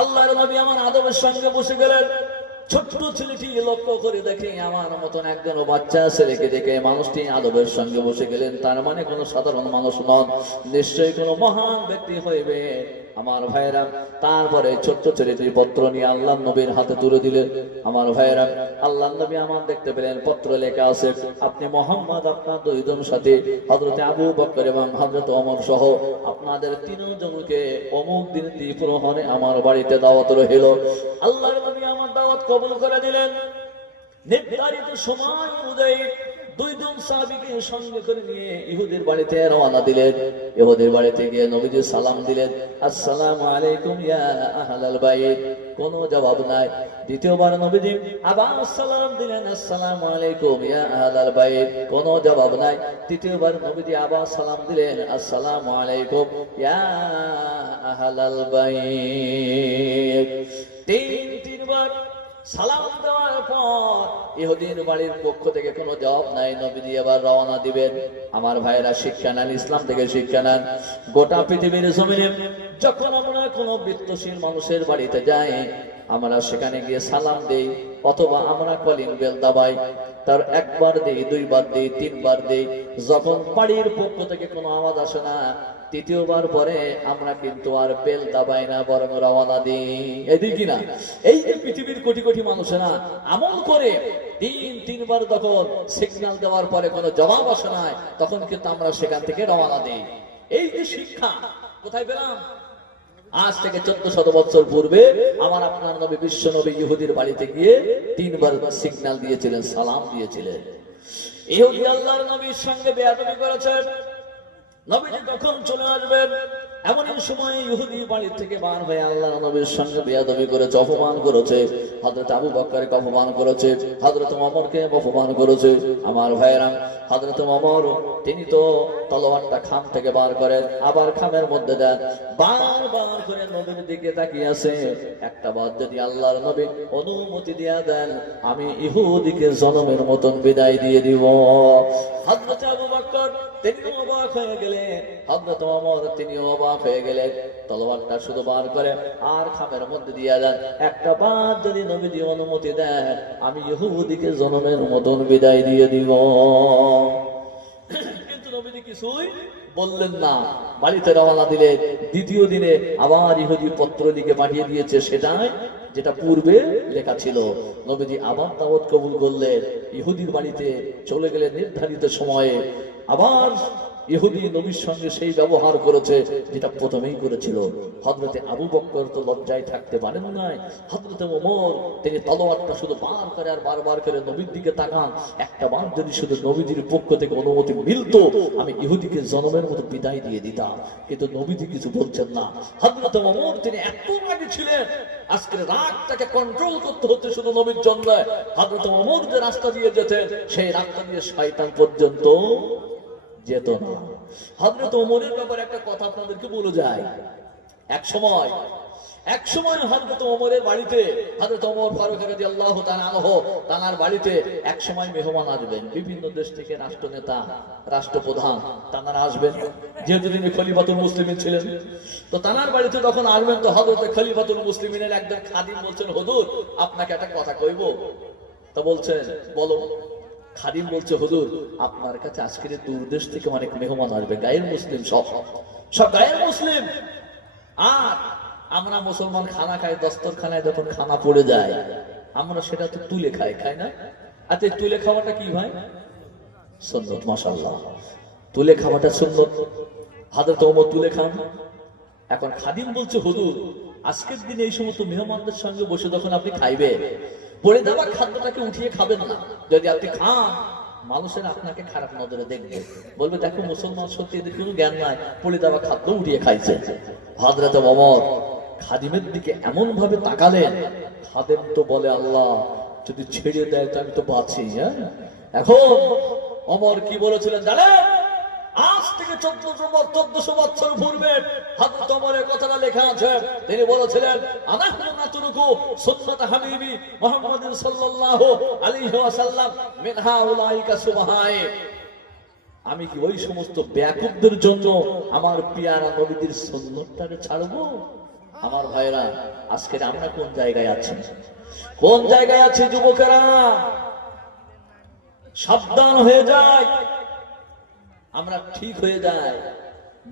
আল্লাহর নবী আমার আদবের সঙ্গে বসে গেলেন। ছোট্ট ছেলেটি লক্ষ্য করে দেখে আমার মতন একজন বাচ্চা ছেলেকে দেখে মানুষটি আদবের সঙ্গে বসে গেলেন। তার মানে কোনো সাধারণ মানুষ নন, নিশ্চয়ই কোনো মহান ব্যক্তি হইবে। আমার ভাইয়েরা, তারপরে ছোট্ট ছেলেটির পত্র নিয়ে আল্লাহ নবীর হাতে তুলে দিলেন। আমার ভাইয়েরা, আল্লাহ নবী আমার দেখতে পেলেন পত্র লেখা আছে, আপনি মোহাম্মদ আপনার দুইজন সাথে হযরত আবু বকর এবং হযরত ওমর সহ আপনাদের তিনজনকে অমুক দিন দ্বিপ্রহরে আমার বাড়িতে দাওয়াত রইল। আল্লাহর নবী আমার দাওয়াত কবুল করে দিলেন। নির্ধারিত সময় অনুযায়ী দুইজন সাহাবীকে সঙ্গে করে নিয়ে ইহুদির বাড়িতে রওনা দিলেন। ইহুদির বাড়িতে গিয়ে নবীজি সালাম দিলেন, আসসালামু আলাইকুম ইয়া আহলাল বাইত। কোনো জবাব নাই। দ্বিতীয়বার নবীজি আবার সালাম দিলেন, আসসালামু আলাইকুম ইয়া আহলাল বাইত। কোনো জবাব নাই। তৃতীয়বার নবীজি আবার সালাম দিলেন, আসসালামু আলাইকুম ইয়া আহলাল বাইত। তিনবার সালাম দেওয়ার পর ইহুদির বাড়ির পক্ষ থেকে কোনো জবাব নাই। নবীজি এবার রওনা দিবেন। আমার ভাইয়েরা, শিক্ষা নেন, ইসলাম থেকে শিক্ষা নেন। গোটা পৃথিবীর জমিনে যখন আমরা কোনো বৃত্তশীল মানুষের বাড়িতে যাই, আমরা সেখানে গিয়ে সালাম দেই অথবা আমরা কলিং বেল দাবাই। তার একবার দেই, দুইবার দেই, তিনবার দেই। যখন বাড়ির পক্ষ থেকে কোনো আওয়াজ আসে না, তৃতীয়বার পরে আমরা কিন্তু আর বেল দাবাই না, বরং রওনা দিই। এদিকে না, এই যে পৃথিবীর কোটি কোটি মানুষেরা আমল করে তিনবার যখন সিগন্যাল দেওয়ার পরে কোনো জবাব আসে না, তখন কিন্তু আমরা সেখান থেকে রওনা দিই। এই যে শিক্ষা কোথায় পেলাম? আজ থেকে 1400 বছর পূর্বে আমার আপনার নবী বিশ্ব নবী ইহুদির বাড়িতে গিয়ে তিনবার সিগন্যাল দিয়েছিলেন, সালাম দিয়েছিলেন। ইহুদি আল্লাহর নবীর সঙ্গে বেয়াদবি করেছেন। নবীজি তখন চলে আসবেন, এমন সময় ইহুদি বাড়ি থেকে বার হয়ে আল্লাহর নবীর সঙ্গে বেয়াদবি করেছে, অপমান করেছে। হযরত আবু বকরকে অপমান করেছে, হযরত ওমরকে অপমান করেছে। আমার ভাইয়েরা, হযরত ওমর তিনি তো তলোয়ারটা খাম থেকে বার করেন, আবার খামের মধ্যে দেন, বারবার করে নবীর দিকে তাকিয়ে আছে। একটা বার যদি আল্লাহর নবী অনুমতি দিয়ে দেন, আমি ইহুদিকে জনমের মতন বিদায় দিয়ে দিব। হযরত আবু বকর তিনি অবাক হয়ে গেলেন, হযরত ওমর তিনি অবাক হয়ে গেলেন। তলোয়ারটা শুধু বার করে আর খামের মধ্যে দিয়ে দেন। একটা বার যদি নবীজি অনুমতি দেন, আমি ইহুদিকে জনমের মতন বিদায় দিয়ে দিব। কিন্তু নবীজি কিছুই বললেন না, বাড়িতে রওনা দিলেন। দ্বিতীয় দিনে আবার ইহুদি পত্র লিখে পাঠিয়ে দিয়েছে, সেটাই যেটা পূর্বে লেখা ছিল। নবীজি আবার দাওয়াত কবুল করলেন, ইহুদির বাড়িতে চলে গেলেন। নির্ধারিত সময়ে আবার ইহুদি নবীর সঙ্গে সেই ব্যবহার করেছে যেটা প্রথমেই করেছিল। হযরতে আবু বকর তো লজ্জায় থাকতে পারেন নাই। হযরতে ওমর তিনি তলোয়ারটা শুধু বার করে আর বারবার করে নবীর দিকে তাকান। একটা বার যদি শুধু নবীজির পক্ষ থেকে অনুমতি মিলতো, আমি ইহুদিকে জনমের মতো বিদায় দিয়ে দিতাম। কিন্তু নবীজি কিছু বলছেন না। হযরতে ওমর তিনি এত রাগী ছিলেন, আজকের রাগটাকে কন্ট্রোল করতে হচ্ছে শুধু নবীর জন্য। হযরতে ওমর যে রাস্তা দিয়ে যেতেন, সেই রাস্তা দিয়ে শয়তান পর্যন্ত যেত না। হযরত ওমরের ব্যাপারে একটা কথা আপনাদেরকে বলে যায়। এক সময় হযরত ওমরের বাড়িতে, হযরত ওমর ফারুক রাদিয়াল্লাহু তাআলা আনহু তার বাড়িতে এক সময় মেহমান আসবেন। বিভিন্ন দেশ থেকে রাষ্ট্রনেতা, রাষ্ট্রপ্রধান তারা আসবেন। যেহেতু তিনি খলিফাতুল মুসলিমিন ছিলেন, তো তার বাড়িতে যখন আসবেন, তো হযরত খলিফাতুল মুসলিমিনের একজন খাদিম বলছেন, হুজুর আপনাকে একটা কথা কইব। তো বলছেন, বলো। খাদিম বলছে, হুজুর আপনার কাছে আজকের দূর দেশ থেকে অনেক মেহমান আসবে, গায়ের মুসলিম, সব গায়ের মুসলিম। আর আমরা মুসলমান খানা খাই, দস্তরখানায় যখন খানা পড়ে যায় আমরা সেটা তো তুলে খাই না? আচ্ছা, তুলে খাওয়াটা কি ভাই? সুন্নত। মাশাআল্লাহ, তুলে খাওয়াটা সুন্নত। হযরত ওমর তুলে খান। এখন খাদিম বলছে, হুজুর আজকের দিনে এই সমস্ত মেহমানদের সঙ্গে বসে যখন আপনি খাইবে, পড়ে দেওয়া খাদ্যটাকে উঠিয়ে খাবেন না। যদি আপনি খান, মানুষের আপনাকে খারাপ নজরে দেখবে, বলবে দেখো মুসলমান সত্যি এদের কোনো জ্ঞান নাই, পড়ে দেওয়া খাদ্য উঠিয়ে খাইছে। হযরত ওমর খাদিমের দিকে এমন ভাবে তাকালেন, খাদিম তো বলে, আল্লাহ যদি ছেড়ে দেয় তো আমি তো বাঁচি। এখন ওমর কি বলেছিলেন জানেন? আজ থেকে 1400 বছর পূর্বে হযরত ওমরের কথাটা লেখা আছে। তিনি বলেছিলেন, আনাহনু নাতরুকু সুন্নাত হাবিবি মুহাম্মাদিন সাল্লাল্লাহু আলাইহি ওয়াসাল্লাম মিন হাউলাইকা সুবহায়। আমি কি ওই সমস্ত বেয়াকুবদের জন্য আমার পিয়ারা নবীর সুন্নতটাকে ছাড়বো? আমার ভাইরা, আজকে আমরা কোন জায়গায় আছি? কোন জায়গায় আছি যুবকেরা? সাবধান হয়ে যায়, আমরা ঠিক হয়ে যায়।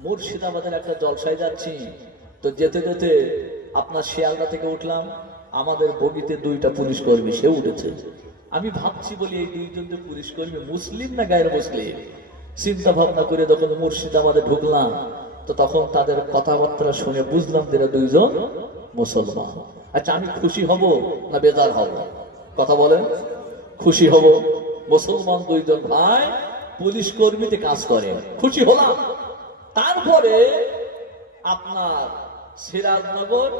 মুর্শিদাবাদের একটা জলসায় যাচ্ছি, তো যেতে যেতে আপনার শিয়ালদা থেকে উঠলাম, আমাদের বগিতে 2টা পুলিশ কর্মী সে উঠেছে। আমি ভাবছি বলি এই 2জন যে পুলিশ কর্মী মুসলিম না গায়ের মুসলিম। চিন্তা ভাবনা করে যখন মুর্শিদাবাদে ঢুকলাম, তো তখন তাদের কথাবার্তা শুনে বুঝলাম যে 2জন মুসলমান। আচ্ছা, আমি খুশি হব না বেজার হব? কথা বলেন। খুশি হব। মুসলমান 2জন ভাই পুলিশ কর্মীতে কাজ করে, খুশি হলাম। তারপরে আপনার সিরাজনগর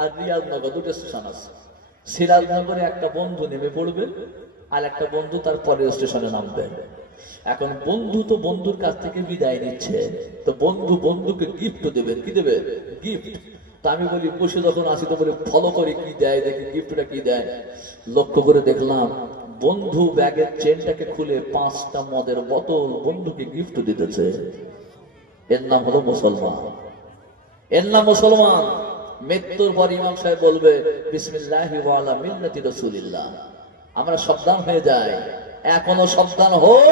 আর রিয়াজনগর 2টা স্টেশন আছে। সিরাজনগরে একটা বন্ধু নেমে পড়বে, আর একটা বন্ধু তার পরের স্টেশনে নামবে। এখন বন্ধু তো বন্ধুর কাছ থেকে বিদায় নিচ্ছে, তো বন্ধু বন্ধুকে গিফট দেবেন। কি দেবে? গিফট। তা আমি বলি বসে যখন আসি তো বলি ফলো করে কি দেয়, দেখি গিফটটা কি দেয়। লক্ষ্য করে দেখলাম বন্ধু ব্যাগের চেনটাকে খুলে 5টা মদের বোতল বন্ধুকে গিফট দিতেছে। এর নাম হলো মুসলমান। এর নাম মুসলমান। মৃত্যুর পর ইমাম সাহেব বলবে বিসমিল্লাহি ওয়া আলা মিল্লাতি রাসূলিল্লাহ। আমরা সাবধান হয়ে যাই, এখনো সাবধান হই।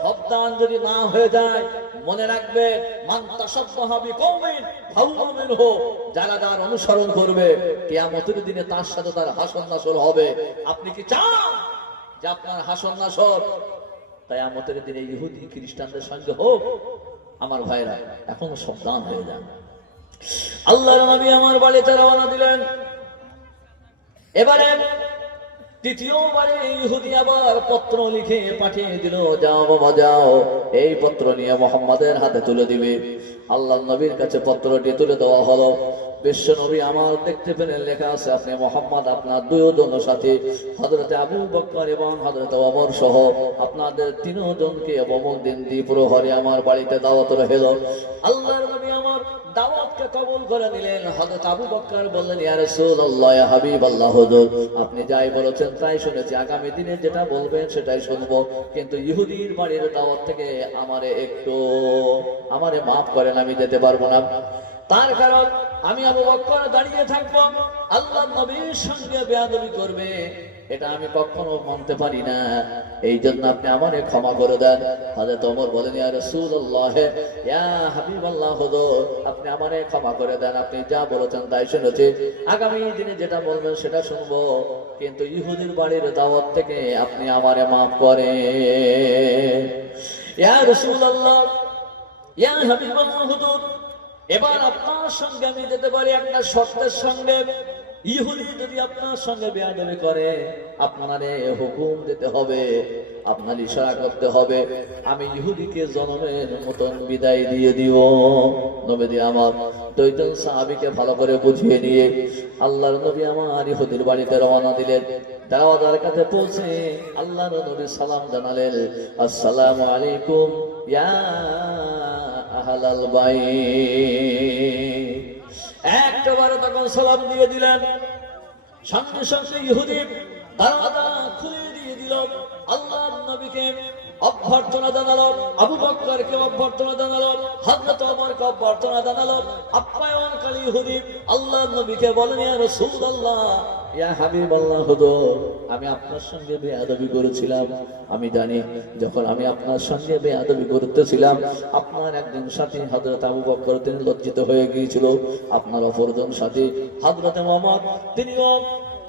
সাবধান যদি না হয়ে যায়, মনে রাখবে মান তাশাব্বাহা বিকওমিন ফাহুয়া মিনহু। যারা যার অনুসরণ করবে কিয়ামতের দিনে তার সাথে তার হাসর নাসর হবে। আপনি কি চান যে আপনার হাসর নাসর কিয়ামতের দিনে ইহুদি খ্রিস্টানদের সঙ্গে হোক? আমার ভাইরা, এখনো সাবধান হয়ে যান। আল্লাহর নবী আমার বাড়িতে রওনা দিলেন। এবারে তৃতীয়বারে ইহুদি আবার পত্র লিখে পাঠিয়ে দিল, যাও বাবা যাও, এই পত্র নিয়ে মুহাম্মাদের হাতে তুলে দিবে। আল্লাহর নবীর কাছে পত্রটি তুলে দেওয়া হলো। বিশ্ব নবী আমার দেখতে পেলেন লেখা আছে আপনি মুহাম্মদ আপনার 2জন সাথী হযরতে আবু বকর এবং হযরতে ওমর সহ আপনাদের 3 জনকে অমুক দিন দ্বিপ্রহরে আমার বাড়িতে দাওয়াত রইল। আল্লাহর নবী আমার দাওয়াতকে কবুল করে নিলেন। হযরত আবু বকর বললেন, ইয়া রাসূলুল্লাহ, ইয়া হাবিবাল্লাহ, হুজুর আপনি যাই বলেছেন তাই শুনেছি, আগামী দিনে যেটা বলবেন সেটাই শুনবো, কিন্তু ইহুদির বাড়ির দাওয়াত থেকে আমারে মাফ করেন, আমি যেতে পারবো না। তার কারণ আমি আবু বকর দাঁড়িয়ে থাকবো, আল্লাহর নবীর সঙ্গে বেয়াদবি করবে, এটা আমি কখনো মানতে পারি না। এই জন্য আপনি আমারে ক্ষমা করে দেন। হযরত ওমর বলেন, ইয়া রাসূলুল্লাহ, ইয়া হাবিবাল্লাহ, হুজুর আপনি আমারে ক্ষমা করে দেন, আপনি যা বলেছেন তাই শুনেছি, আগামী দিনে যেটা বলবেন সেটা শুনবো, কিন্তু ইহুদির বাড়ির দাওয়াত থেকে আপনি আমারে মাফ করেন। ইয়া রাসূলুল্লাহ, ইয়া হাবিবাল্লাহ, হুজুর এবার আপনার সঙ্গে আমি যেতে পারি একটা শর্তের সঙ্গে। ইহুদি যদি আপনার সঙ্গে বেয়াদবি করে, আপনারে হুকুম দিতে হবে, আপনার ইশারা করতে হবে, আমি ইহুদিকে জনমের মতন বিদায় দিয়ে দিব। নবী আমার 2জন সাহাবীকে ভালো করে বুঝিয়ে নিয়ে আল্লাহর নবী আমার ইহুদির বাড়িতে রওনা দিলেন। দাওয়াতের কাছে পৌঁছে আল্লাহর নবী সালাম জানালেন, আসসালামু আলাইকুম ইয়া আহলাল বাইত। একবারে তখন সালাম দিয়ে দিলেন। সঙ্গে সঙ্গে ইহুদি দরজা খুলে দিয়ে দিল। আল্লাহর নবীকে অভ্যর্থনা জানালো, আবু বকরকে অভ্যর্থনা জানালো, হযরত ওমরকে অভ্যর্থনা জানালো। আপ্যায়নকারী ইহুদি আল্লাহর নবীকে বলেন, ইয়া রাসূলুল্লাহ, ইয়া হাবিবাল্লাহ, হুজুর আমি আপনার সঙ্গে বেয়াদবি করেছিলাম। আমি জানি যখন আমি আপনার সঙ্গে বেয়াদবি করতেছিলাম, আপনার একজন সাথী হযরত আবু বকর তিনি লজ্জিত হয়ে গিয়েছিল। আপনার অপরজন সাথী হযরত ওমর তিনিও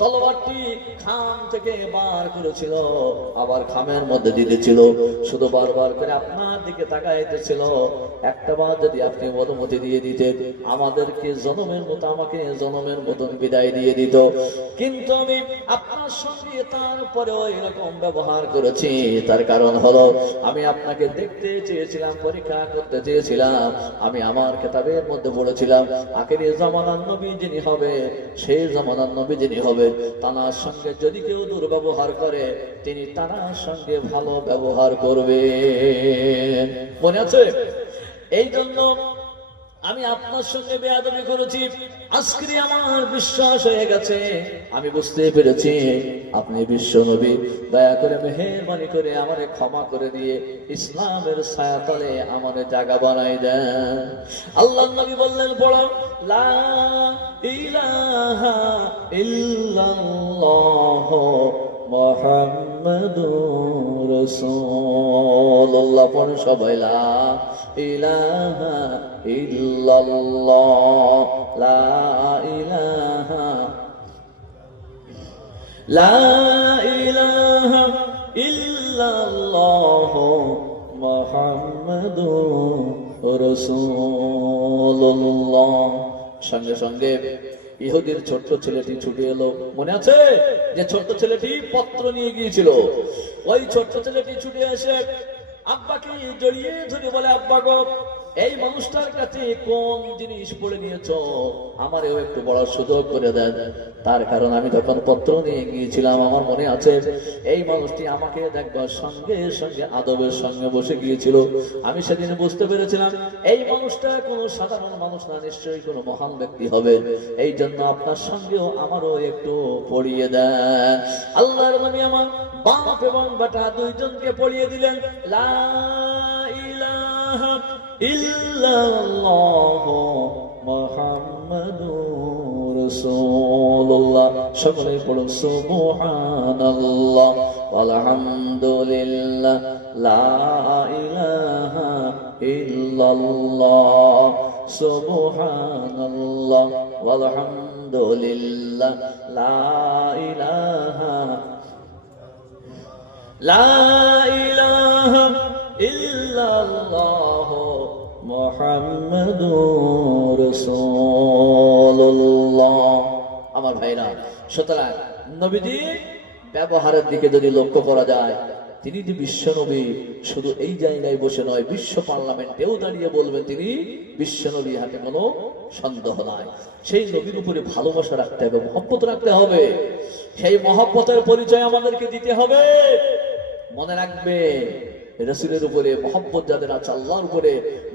তলোয়ারটি খাম থেকে বার করেছিল, আবার খামের মধ্যে দিতেছিল, শুধু বারবার করে আপনার দিকে তাকাইতেছিল। একটা বার যদি আপনি অনুমতি দিয়ে দিতেন, আমাদেরকে জনমের মতো আমাকে জনমের মতন বিদায় দিয়ে দিত। কিন্তু আমি আপনার সঙ্গে তারপরেও এরকম ব্যবহার করেছি, তার কারণ হলো আমি আপনাকে দেখতে চেয়েছিলাম, পরীক্ষা করতে চেয়েছিলাম। আমি আমার কিতাবের মধ্যে পড়েছিলাম আখিরি জামানার নবী যিনি হবে, সেই জামানার নবী যিনি হবে, তার সঙ্গে যদি কেউ দুর্ব্যবহার করে তিনি তার সঙ্গে ভালো ব্যবহার করবে। মনে আছে? এই জন্য আমি আপনার সঙ্গে বেয়াদবি করেছি, আজকে আমার বিশ্বাস হয়ে গেছে, আমি বুঝতে পেরেছি আপনি বিশ্ব নবী। দয়া করে মেহেরবানি করে আমারে ক্ষমা করে দিয়ে ইসলামের ছায়াতলে আমারে জায়গা বানাই দেন। আল্লাহর নবী বললেন, পড়ো লা ইলাহা ইল্লাল্লাহ মুহাম্মাদুর রাসূলুল্লাহ। পড়ো সবাই, লা ইলাহা ইল্লাল্লাহ, লা ইলাহা, লা ইলাহা ইল্লাল্লাহ মুহাম্মাদুর রাসূলুল্লাহ। সঙ্গে সঙ্গে ইহুদির ছোট্ট ছেলেটি ছুটে এলো। মনে আছে যে ছোট্ট ছেলেটি পত্র নিয়ে গিয়েছিল? ওই ছোট্ট ছেলেটি ছুটে এসে আব্বাকে জড়িয়ে ধরে বলে, আব্বা গো, এই মানুষটার কাছে কোন জিনিস পড়ে নিয়েছো, আমারও একটু বড় সুযোগ করে দেন। তার কারণ আমি যখন পত্র নিয়ে গিয়েছিলাম, আমার মনে আছে এই মানুষটি আমাকে দেখবার সঙ্গে সঙ্গে আদবের সঙ্গে বসে গিয়েছিল। আমি সেদিন বুঝতে পেরেছিলাম এই মানুষটা কোনো সাধারণ মানুষ না, নিশ্চয়ই কোনো মহান ব্যক্তি হবে। এই জন্য আপনার সঙ্গেও আমারও একটু পড়িয়ে দেন। আল্লাহর নবী আমার বাপ এবং বেটা দুইজনকে পড়িয়ে দিলেন, লা ইলাহা ইল্লাল্লাহ মুহাম্মাদুর রাসূলুল্লাহ। সকলে পড়ুন সুবহানাল্লাহ ওয়ালহামদুলিল্লাহ, লা ইলাহা ইল্লাল্লাহ, সুবহানাল্লাহ ওয়ালহামদুলিল্লাহ, লা ইলাহা, লা ইলাহা ইল্লাল্লাহ মুহাম্মাদুর রাসূলুল্লাহ। আমার ভাইরা, সুতরাং নবীজি ব্যবহারের দিকে যদি লক্ষ্য করা যায়, তিনি যে বিশ্ব নবী, শুধু এই জায়গায় বসে নয়, বিশ্ব পার্লামেন্টেও দাঁড়িয়ে বলবেন তিনি বিশ্ব নবী, হাতে কোনো সন্দেহ নাই। সেই নবীর উপরে ভালোবাসা রাখতে হবে, মহব্বত রাখতে হবে। সেই মহব্বতের পরিচয় আমাদেরকে দিতে হবে। মনে রাখবে, রাসূলের উপরে মহব্বত যাদের আছে, আল্লাহর উপরে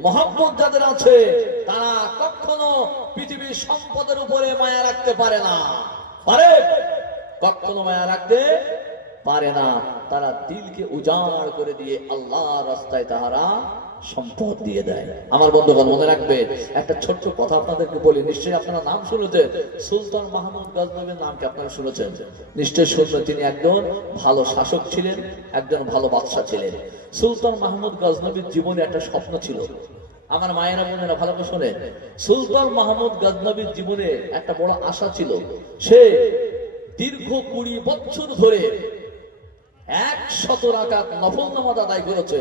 মহব্বত যাদের আছে, তারা কখনো পৃথিবীর সম্পদের উপরে মায়া রাখতে পারে না। পারে? কখনো মায়া রাখতে পারে না। তারা দিলকে উজাড় করে দিয়ে আল্লাহর রাস্তায় তাহারা সম্পদ দিয়ে দেয়। আমার বন্ধুগণ, মনে রাখবে, একটা ছোট্ট কথা আপনাদেরকে বলি। নিশ্চয়ই আপনারা নাম শুনেছেন, সুলতান মাহমুদ গজনবীর নাম কি আপনারা শুনেছেন? নিশ্চয়ই শুনবেন। তিনি একজন ভালো শাসক ছিলেন, একজন ভালো বাদশা ছিলেন। সুলতান মাহমুদ গজনবীর জীবনে একটা স্বপ্ন ছিল। আমার মায়েরা বোনেরা ভালো করে শোনেন, সুলতান মাহমুদ গজনবীর জীবনে একটা বড় আশা ছিল। সে দীর্ঘ 20 বছর ধরে 100 রাকাত নফল নামাজ আদায় করেছে,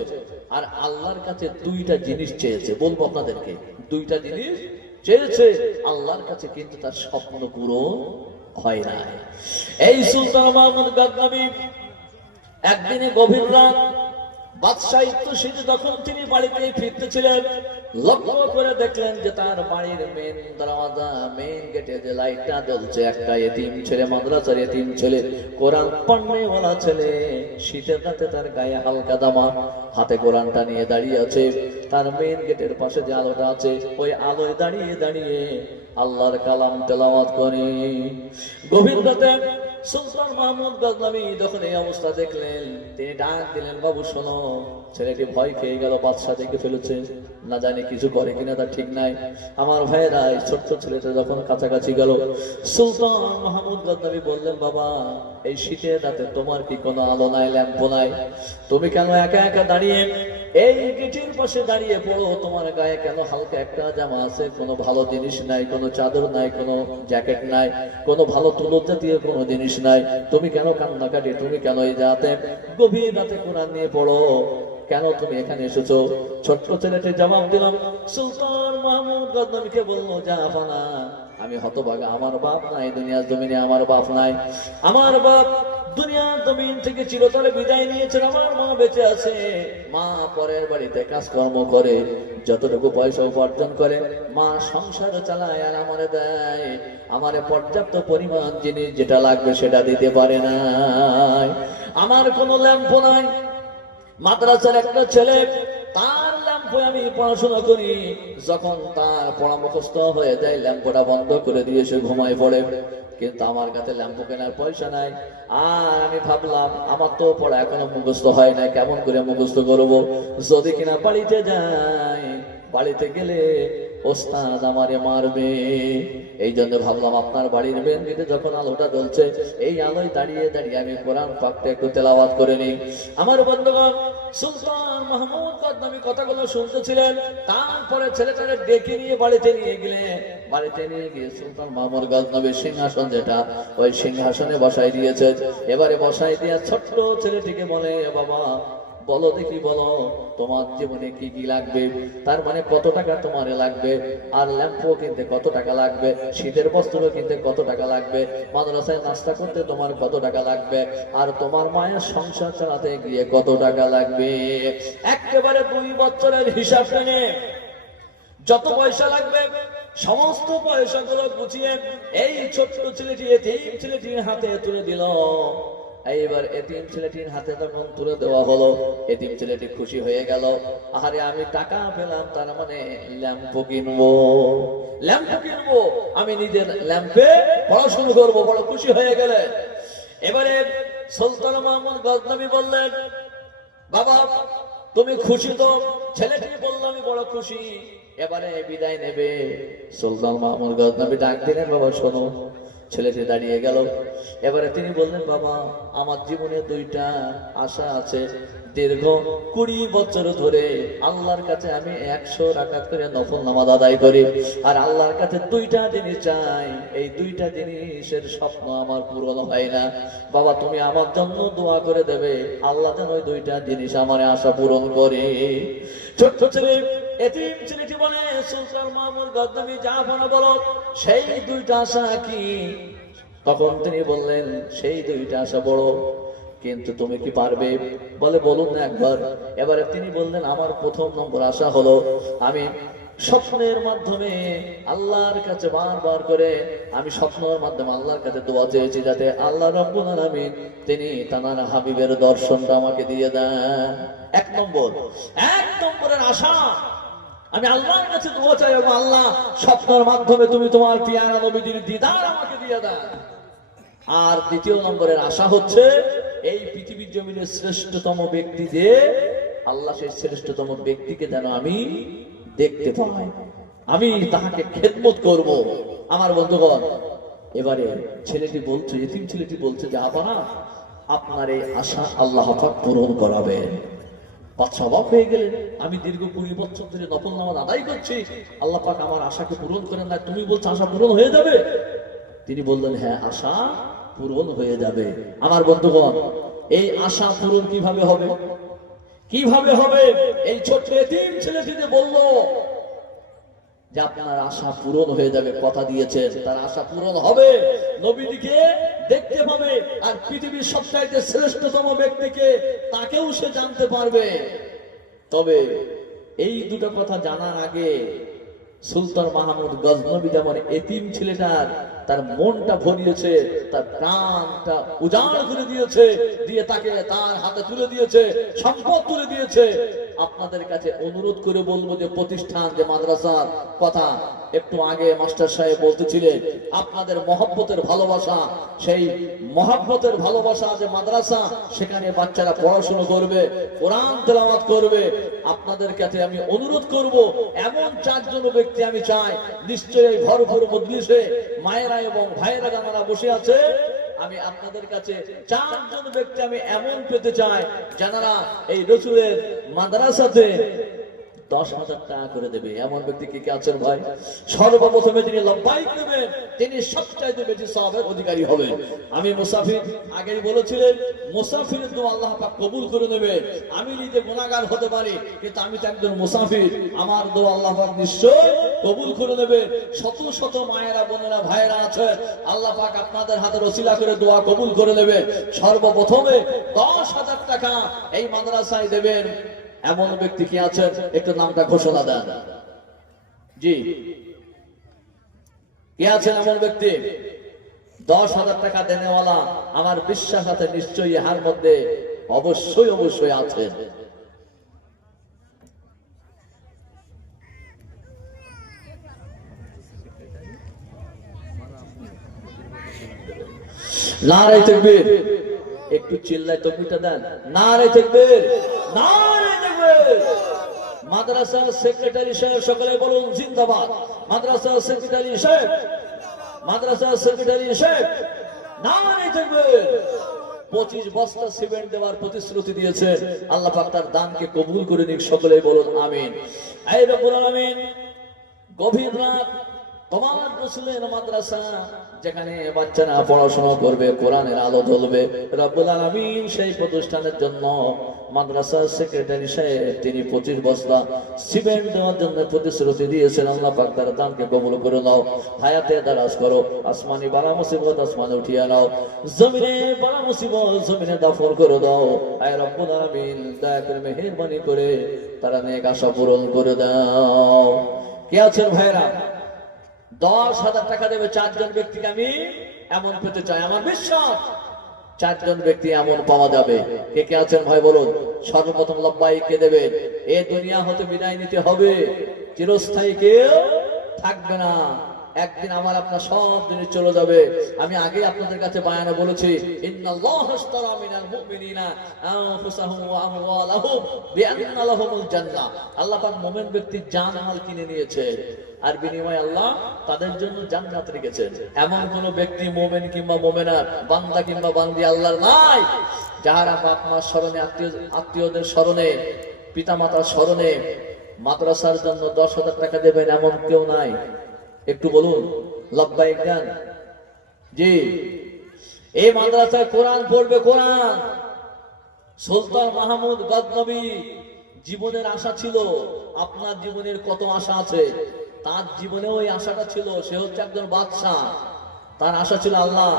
আর আল্লাহর কাছে 2টা জিনিস চেয়েছে। বলবো আপনাদেরকে, 2টা জিনিস চেয়েছে আল্লাহর কাছে, কিন্তু তার স্বপ্ন পূরণ হয় না। এই সুলতান মাহমুদ গজনবী একদিনে গভীর রাত, বাদশাহিত্ব সেজে যখন তিনি বাড়িতে ফিরতেছিলেন, লক্ষ্য করে দেখলেন যে তার বাড়ির মেন দরওয়াজা, মেন গেটে যে লাইটটা জ্বলছে, একটা এতিম ছেলে, মাদ্রাসার এতিম ছেলে, কোরআন পড়নেওয়ালা ছেলে, শীতের রাতে তার গায়ে হালকা জামা, হাতে কোরআনটা নিয়ে দাঁড়িয়ে আছে। তার মেন গেটের পাশে যে আলোটা আছে, ওই আলোয় দাঁড়িয়ে দাঁড়িয়ে আল্লাহর কালাম তেলাওয়াত করে। গভীর রাতে সুলতান মাহমুদ গজনবী যখন এই অবস্থা দেখলেন, তিনি ডাক দিলেন, বাবু শোনো। ছেলেটি ভয় খেয়ে গেল, বাদশা দেখে ফেলেছে, না জানি কিছু করে কিনা তার ঠিক নাই। আমার ভাইয়েরা, এই ছোট্ট ছেলেটা যখন কাছাকাছি গেল, সুলতান মাহমুদ গজনবী বললেন, বাবা, এই শীতের রাতে তোমার কি কোনো আলো নাই, ল্যাম্প নাই? তুমি কেন একা একা দাঁড়িয়ে এই গেটের পাশে দাঁড়িয়ে পড়ো? তোমার গায়ে কেন হালকা একটা জামা আছে? কোনো ভালো জিনিস নাই, কোনো চাদর নাই, কোনো জ্যাকেট নাই, কোনো ভালো তুলো জাতীয় কোনো জিনিস নাই। তুমি কেন কান্নাকাটি? তুমি কেন এই রাতে, গভীর রাতে কোরআন নিয়ে পড়ো? কেন তুমি এখানে এসেছো? ছোট্ট ছেলেটি জবাব দিলাম, সুলতান মাহমুদ গজনবীকে বললো, জাহাপানা, আমি হতভাগা, আমার বাপ নাই দুনিয়ার জমিনে, আমার বাপ নাই। আমার বাপ দুনিয়ার জমিন থেকে চিরতরে বিদায় নিয়েছেন। আমার মা বেঁচে আছে। মা পরের বাড়িতে কাজকর্ম করে, যতটুকু পয়সা উপার্জন করে মা সংসার চালায় আর আমারে দেয়। আমারে পর্যাপ্ত পরিমাণ জিনিস যেটা লাগবে সেটা দিতে পারে না। আমার কোনো ল্যাম্প নাই। মাদ্রাসার একটা ছেলে, তার ল্যাম্প ল্যাম্পে আমি পড়াশোনা করি। যখন তার পড়া মুখস্থ হয়ে যায়, ল্যাম্পটা বন্ধ করে দিয়ে সে ঘুমায় পড়ে। কিন্তু আমার কাছে ল্যাম্প কেনার পয়সা নাই। আর আমি ভাবলাম আমার তো পড়া এখনো মুখস্থ হয় না, কেমন করে মুখস্থ করবো? যদি কিনা বাড়িতে যাই, বাড়িতে গেলে ওস্তাদ আমারে মারবে। এই জন্য ভাবলাম আপনার বাড়ির বেনগিতে যখন আলোটা জ্বলছে, এই আলোয় দাঁড়িয়ে দাঁড়িয়ে আমি কোরআন পাকটা একটু তেলাওয়াত করে নিই। আমার বন্ধুগণ, সুলতান মাহমুদ গজনবী কথাগুলো শুনতেছিলেন। তারপরে ছেলেটাকে ডেকে নিয়ে বাড়িতে নিয়ে গেলেন। বাড়িতে নিয়ে গিয়ে সুলতান মাহমুদ গজনবীর সিংহাসন, যেটা ওই সিংহাসনে বসাই দিয়েছে। এবারে বসাই দিয়ে ছোট্ট ছেলেটিকে বলে, বাবা বলো দেখি, বলো তোমার জীবনে কি কি লাগবে, তার মানে কত টাকা তোমার লাগবে, আর ল্যাম্পও কিনতে কত টাকা লাগবে, শীতের বস্ত্র কিনতে কত টাকা লাগবে, মাদ্রাসায় নাস্তা করতে তোমার কত টাকা লাগবে, আর তোমার মায়ের সংসার চালাতে গিয়ে কত টাকা লাগবে। একেবারে 2 বছরের হিসাব টেনে যত পয়সা লাগবে সমস্ত পয়সাগুলো গুছিয়ে এই ছোট্ট ছেলেটি, এতিম ছেলেটির হাতে তুলে দিল। এইবার এতিম ছেলেটির হাতে যখন তুলে দেওয়া হলো, এতিম ছেলেটি খুশি হয়ে গেল। আরে আমি টাকা পেলাম, তার মানে ল্যাম্প কিনবো, ল্যাম্প কিনবো, আমি নিজের ল্যাম্পে পড়াশোনা করবো। বড় খুশি হয়ে গেলেন। এবারে সুলতান মাহমুদ গজনবী বললেন, বাবা তুমি খুশি তো? ছেলেটি বলল, আমি বড় খুশি। এবারে বিদায় নেবে। সুলতান মাহমুদ গজনবী ডাক দিলেন, বাবা শোনো। ছেলেটি দাঁড়িয়ে গেল। এবারে তিনি বললেন, বাবা আমার জীবনে 2টা আশা আছে। দীর্ঘ 20 বছর ধরে আল্লাহর কাছে আমি 100 রাকাত করে নফল নামাজ আদায় করি, আর আল্লাহর কাছে 2টা জিনিস চাই। এই 2টা জিনিসের স্বপ্ন আমার পূরণ হয় না। বাবা তুমি আমার জন্য দোয়া করে দেবে, আল্লাহ যেন ওই 2টা জিনিস আমার আশা পূরণ করে। ছোট্ট ছেলে এতিম ছেলেটি বলে, সুলতান মাহমুদ গজনবী যা বলো, সেই 2টা আশা কি? তখন তিনি বললেন, সেই 2টা আশা বড়, কিন্তু তুমি কি পারবে? বলে বলুন না একবার। এবারে তিনি বললেন, আমার 1 নম্বর আশা হলো, আমি স্বপ্নের মাধ্যমে আল্লাহর কাছে বারবার করে আমি স্বপ্নের মাধ্যমে আল্লাহর কাছে দোয়া চেয়েছি, যাতে আল্লাহ রাব্বুল আলামিন তিনি তার হাবিবের দর্শনটা আমাকে দিয়ে দেন। 1 নম্বরের আশা, আমি আল্লাহর কাছে দোয়া চাই, এবং আল্লাহ স্বপ্নের মাধ্যমে তুমি তোমার পিয়ারা নবীর দিদার আমাকে দিয়ে দেন। আর 2 নম্বরের আশা হচ্ছে, এই পৃথিবীর জমিনের শ্রেষ্ঠতম ব্যক্তি যে আল্লাহ, সেই শ্রেষ্ঠতম ব্যক্তিকে যেন আমি দেখতে পাই, আমি তাহাকে খেদমত করব। আমার বন্ধুগণ, এবারে ছেলেটি বলছে, এতিম ছেলেটি বলছে যে, আপনা আপনার এই আশা আল্লাহ পাক পূরণ করাবে। বাদশা অবাক হয়ে গেলেন, আমি দীর্ঘ 20 বছর ধরে নফল নামাজ আদায় করছি, আল্লাহ পাক আমার আশাকে পূরণ করেন না, তুমি বলছো আশা পূরণ হয়ে যাবে? তিনি বললেন, হ্যাঁ আশা পূরণ হয়ে যাবে। আমার বন্ধুগণ, এই আশা পূরণ কিভাবে হবে? কিভাবে হবে? এই ছোট্ট এতিম ছেলেটি বলল যে আপনার আশা পূরণ হয়ে যাবে, কথা দিয়েছেন, তার আশা পূরণ হবে, নবীজিকে দেখতে পাবে, আর পৃথিবীর সবচাইতে শ্রেষ্ঠতম ব্যক্তিকে তাকেও সে জানতে পারবে। তবে এই 2টা কথা জানার আগে সুলতান মাহমুদ গজনবী যেমন এতিম ছেলেটার তার মনটা ভরিয়েছে, তার প্রাণটা উজাড় করে দিয়েছে, দিয়ে তাকে তার হাতে তুলে দিয়েছে, সম্পদ তুলে দিয়েছে। আপনাদের কাছে অনুরোধ করে বলবো যে প্রতিষ্ঠান, যে মাদ্রাসার কথা একটু আগে মাস্টার সাহেব বলতেছিলেন, আপনাদের মহব্বতের ভালোবাসা, সেই মহব্বতের ভালোবাসা যে মাদ্রাসা, সেখানে বাচ্চারা পড়াশোনা করবে, কোরআন তেলাওয়াত করবে। আপনাদের কাছে আমি অনুরোধ করব, এমন 4 জন ব্যক্তি আমি চাই, নিশ্চয়ই ভরপুর মজলিসে মায়েরা এবং ভাইয়েরা যারা বসে আছে, আমি আপনাদের কাছে 4 জন ব্যক্তি আমি এমন পেতে চাই, যারা এই রাসূলের মাদ্রাসাতে 10,000 টাকা করে দেবে। এমন ব্যক্তি কি আছেন ভাই? সর্বপ্রথমে যিনি লব্বাইক নেবেন, তিনি সবচাইতে বেশি সওয়াবের অধিকারী হবেন। আমি মুসাফির, আগেই বলেছিলেন, মুসাফিরের দোয়া আল্লাহ পাক কবুল করে নেবে। আমি নিজে গুনাহগার হতে পারি, কিন্তু আমি তো একজন মুসাফির, আমার দোয়া আল্লাহ পাক নিশ্চয় কবুল করে নেবে। শত শত মায়েরা, বোনেরা, ভাইয়েরা আছেন, আল্লাহ পাক আপনাদের হাতে ওসিলা করে দোয়া কবুল করে নেবে। সর্বপ্রথমে 10,000 টাকা এই মাদ্রাসায় দেবেন এমন ব্যক্তি কি আছেন? একটু নামটা ঘোষণা দেন। জি, কে আছেন এমন ব্যক্তি? 10,000 টাকা দেনেওয়ালা আমার বিশ্বাস আছে, নিশ্চয়ই ইহার মধ্যে অবশ্যই অবশ্যই আছেন। নারে তাকবীর, একটু চিল্লায় তাকবীরটা দেন। নারে তাকবীর, নারে তাকবীর। মাদ্রাসার সেক্রেটারি সাহেব সকলে বলুন জিন্দাবাদ। মাদ্রাসার সেক্রেটারি সাহেব, মাদ্রাসার সেক্রেটারি সাহেব, নারে তাকবীর। 25 বস্তা সিমেন্ট দেওয়ার প্রতিশ্রুতি দিয়েছে। আল্লাহ পাক তার দানকে কবুল করে নিক, সকলেই বলুন আমিন। আয় রব্বুল আলামিন, গভীর রাত তোমার রাসূলের মাদ্রাসা, যেখানে বাচ্চারা পড়াশোনা করবে, কোরআনের আলো জ্বলবে, রব্বুল আলামিন সেই প্রতিষ্ঠানের জন্য মাদ্রাসার সেক্রেটারি সাহেব তিনি 25 বস্তা সিমেন্ট দেওয়ার জন্য প্রতিশ্রুতি দিয়েছেন। আল্লাহ পাক তার দানকে কবুল করে নাও, হায়াতে দারাজ করো, আসমানি বালা মুসিবত আসমানে উঠিয়ে নাও, জমিনে বালা মুসিবত জমিনে দাফন করে দাও। আয় রব্বুল আলামিন, দয়া করে মেহেরবানি করে তারা নেক আশা পূরণ করে দাও। কে আছেন ভাইরা? 10,000 টাকা দেবে 4 জন ব্যক্তিকে, আমি এমন পেতে চাই। আমার বিশ্বাস 4 জন ব্যক্তি এমন পাওয়া যাবে। কে কে আছেন ভাই বলুন? সর্বপ্রথম লব্বাই কে দেবে? এই দুনিয়া হতে বিদায় নিতে হবে, চিরস্থায়ী কেউ থাকবে না। একদিন আমার আপনার সব জিনিস চলে যাবে। আমি আগে আপনাদের কাছে বয়ানে বলেছি, ইন্নাল্লাহা আশতারা মিনাল মুমিনিনা আনফুসাহুম ওয়া আমওয়ালাহুম বিআন্না লাহুমুল জান্নাহ। আল্লাহ পাক মুমিন ব্যক্তির জান মাল কিনে নিয়েছে, আর বিনিময়ে আল্লাহ তাদের জন্য জান্নাত রেখেছেন। এমন কোন ব্যক্তি মুমিন কিংবা মুমিনাত, বান্দা কিংবা বান্দি আল্লাহর নাই, যারা বাপ মার স্মরণে, আত্মীয়দের স্মরণে, পিতামাতার স্মরণে মাদ্রাসার জন্য 10,000 টাকা দেবেন, এমন কেউ নাই। একটু বলুন লব্বাইক গান। জি, এই মাদ্রাসায় কোরআন পড়বে। কোরআন সুলতান মাহমুদ গজনবী জীবনের আশা ছিল। আপনার জীবনের কত আশা আছে, তার জীবনে ওই আশাটা ছিল। সে হচ্ছে একজন বাদশাহ, তার আশা ছিল আল্লাহ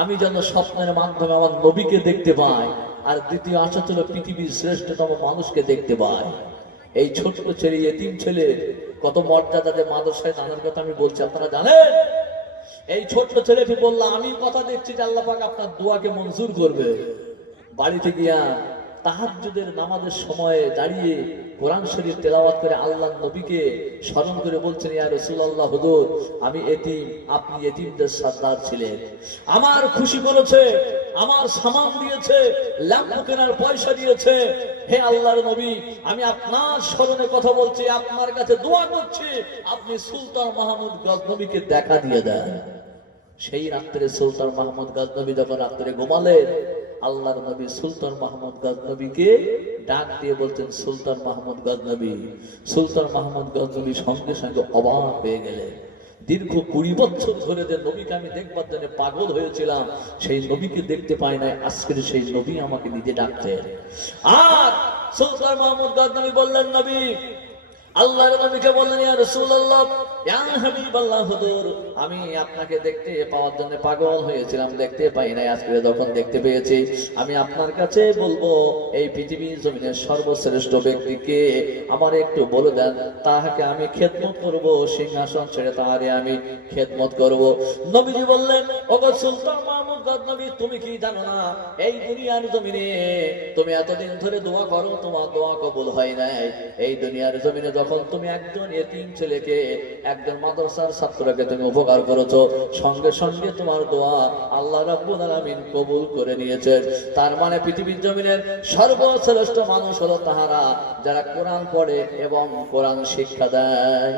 আমি যেন স্বপ্নের মাধ্যমে আমার নবীকে দেখতে পাই, আর দ্বিতীয় আশা ছিল পৃথিবীর শ্রেষ্ঠতম মানুষকে দেখতে পাই। এই ছোট্ট ছেলে, এতিম ছেলে, কত মর্যাদা যে মাদ্রাসায় নানার কথা আমি বলছি, আপনারা জানেন? এই ছোট্ট ছেলেটি বলল, আমি কথা দেখছি যে আল্লাহ পাক আপনার দোয়াকে মঞ্জুর করবে। বাড়িতে গিয়া তাহাজ্জুদের নামাজের সময়ে দাঁড়িয়ে কোরআন শরীফ তেলাওয়াত করে আল্লাহর নবীকে স্মরণ করে বলছেন, ইয়া রাসূলুল্লাহ, হুজুর আমি এতিম, আপনি এতিমদের সর্দার ছিলেন, আমার খুশি করেছে, আমার সামান দিয়েছে, ল্যাম্প কেনার পয়সা দিয়েছে। হে আল্লাহর নবী, আমি আপনার স্মরণে কথা বলছি, আপনার কাছে দোয়া করছি, আপনি সুলতান মাহমুদ গজনবীকে দেখা দিয়ে দেন। সেই রাত্রে সুলতান মাহমুদ গজনবী যখন রাত্রে ঘুমালেন, আল্লাহর নবী সুলতান মাহমুদ গজনবীকে ডাক দিয়ে বলছেন, সুলতান মাহমুদ গজনবী। সুলতান মাহমুদ গজনবী সঙ্গে সঙ্গে অবাক হয়ে গেলেন। দীর্ঘ 20 বছর ধরে যে নবীকে আমি দেখবার জন্য পাগল হয়েছিলাম, সেই নবীকে দেখতে পাই নাই, আজকের সেই নবী আমাকে নিজে ডাকতেন। আর সুলতান মাহমুদ গজনবী বললেন, নবী আল্লাহর নবীকে বললেন, ইয়া রাসূলুল্লাহ, ইয়া হাবিবাল্লাহ, হুজুর আমি আপনাকে দেখতে পাওয়ার জন্য পাগল হয়েছিলাম, দেখতে পাই নাই, আজকে যখন দেখতে পেয়েছি আমি আপনার কাছে বলবো, এই পৃথিবীর জমিনের সর্বশ্রেষ্ঠ ব্যক্তিকে আমার একটু বলে দেন, তাহাকে আমি খেদমত করব, সিংহাসন ছেড়ে তাহারে আমি খেদমত করব। নবীজি বললেন, ওগো সুলতান মাহমুদ গজনবী, তুমি কি জানো না, এই দুনিয়ার জমিনে তুমি এতদিন ধরে দোয়া করো, তোমার দোয়া কবুল হয় নাই। এই দুনিয়ার জমিনে যখন তুমি একজন এতিম ছেলেকে, একজন মাদ্রাসার ছাত্রকে তুমি উপকার করেছো, সঙ্গে সঙ্গে তোমার দোয়া আল্লাহ রাব্বুল আলামিন কবুল করে নিয়েছে। তার মানে পৃথিবীর জমিনের সর্বশ্রেষ্ঠ মানুষ হলো তাহারা যারা কোরআন পড়ে এবং কোরআন শিক্ষা দেয়।